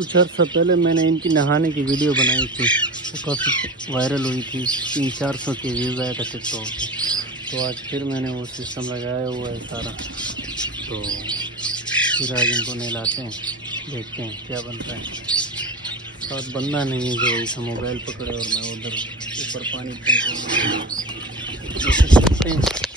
कुछ अर्सा पहले मैंने इनकी नहाने की वीडियो बनाई थी, वो काफ़ी वायरल हुई थी, 300-400 के व्यूज़ आया था टिकटॉक पे। तो आज फिर मैंने वो सिस्टम लगाया हुआ है सारा, तो फिर आज इनको नहलाते हैं, देखते हैं क्या बनता है। साथ बंदा नहीं है जो ऐसा मोबाइल पकड़े और मैं उधर ऊपर पानी कोशिश करते हैं।